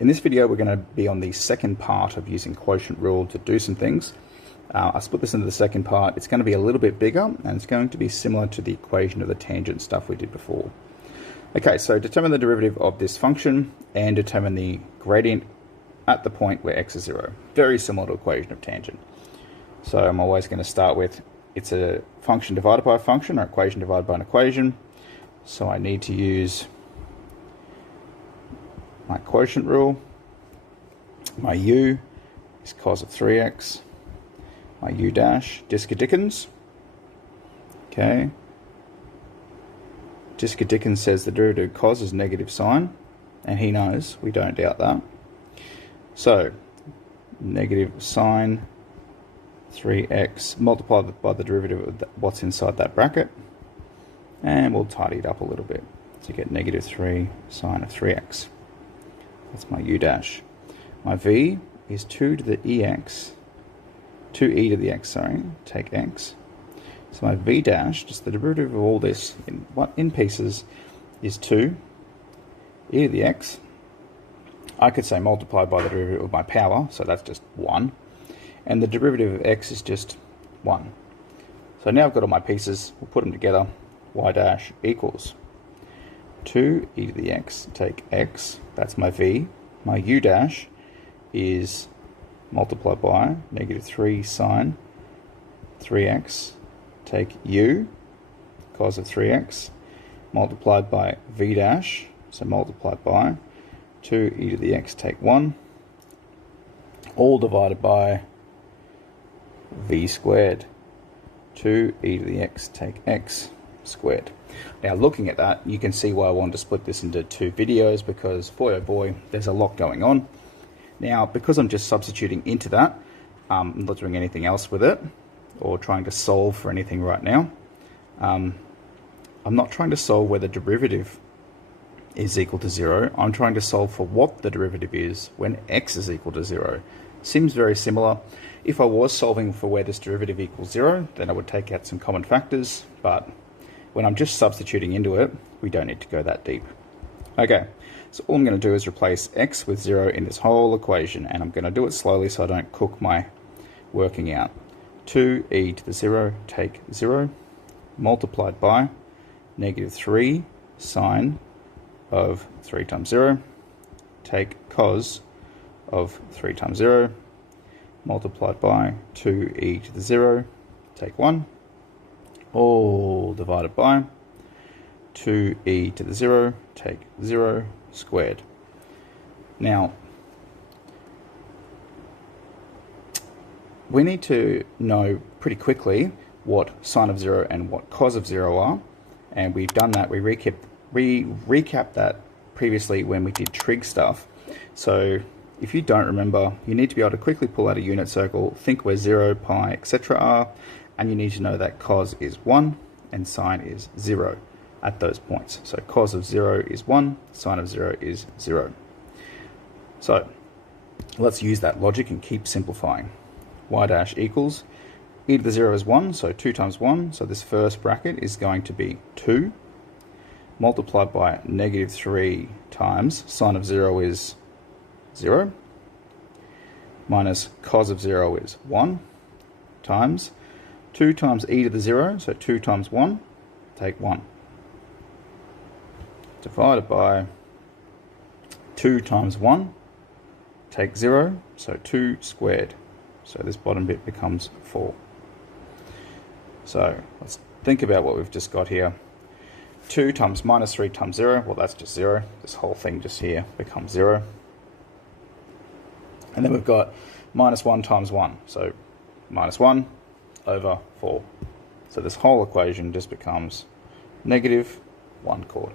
In this video, we're going to be on the second part of using quotient rule to do some things. I split this into the second part. It's going to be a little bit bigger, and it's going to be similar to the equation of the tangent stuff we did before. Okay, so determine the derivative of this function and determine the gradient at the point where x is 0. Very similar to equation of tangent. So I'm always going to start with, it's a function divided by a function, or equation divided by an equation. So I need to use my quotient rule. My u is cos of 3x. My u dash, Disker-Dickens. Okay. Disker-Dickens says the derivative of cos is negative sine, and he knows, we don't doubt that. So, negative sine 3x multiplied by the derivative of what's inside that bracket, and we'll tidy it up a little bit to get negative 3 sine of 3x. That's my u dash. My v is 2 to the ex, 2e to the x, sorry, take x. So my v dash, just the derivative of all this in pieces, is 2 e to the x. I could say multiplied by the derivative of my power, so that's just 1. And the derivative of x is just 1. So now I've got all my pieces, we'll put them together. Y dash equals 2 e to the x, take x, that's my v. My u dash is multiplied by negative 3 sine 3x, take u, cos of 3x, multiplied by v dash, so multiplied by 2 e to the x, take 1, all divided by v squared, 2 e to the x, take x squared. Now looking at that, you can see why I wanted to split this into two videos, because boy oh boy, there's a lot going on. Now, because I'm just substituting into that, I'm not doing anything else with it, or trying to solve for anything right now. I'm not trying to solve where the derivative is equal to 0. I'm trying to solve for what the derivative is when x is equal to 0. Seems very similar. If I was solving for where this derivative equals 0, then I would take out some common factors, but when I'm just substituting into it, we don't need to go that deep. Okay, so all I'm going to do is replace x with 0 in this whole equation, and I'm going to do it slowly so I don't cook my working out. 2e to the 0, take 0, multiplied by negative 3 sine of 3 times 0, take cos of 3 times 0, multiplied by 2e to the 0, take 1, all divided by 2e to the 0, take 0 squared. Now, we need to know pretty quickly what sine of 0 and what cos of 0 are, and we've done that. We recapped that previously when we did trig stuff. So if you don't remember, you need to be able to quickly pull out a unit circle, think where 0, pi, etc. are, and you need to know that cos is 1 and sine is 0 at those points. So cos of 0 is 1, sine of 0 is 0. So let's use that logic and keep simplifying. Y dash equals, e to the 0 is 1, so 2 times 1, so this first bracket is going to be 2, multiplied by negative 3 times sine of 0 is 0, minus cos of 0 is 1, times 2 times e to the 0, so 2 times 1, take 1, divided by 2 times 1, take 0, so 2 squared. So this bottom bit becomes 4. So let's think about what we've just got here. 2 times minus 3 times 0, well that's just 0. This whole thing just here becomes 0. And then we've got minus 1 times 1, so minus 1 over 4. So this whole equation just becomes negative 1/4.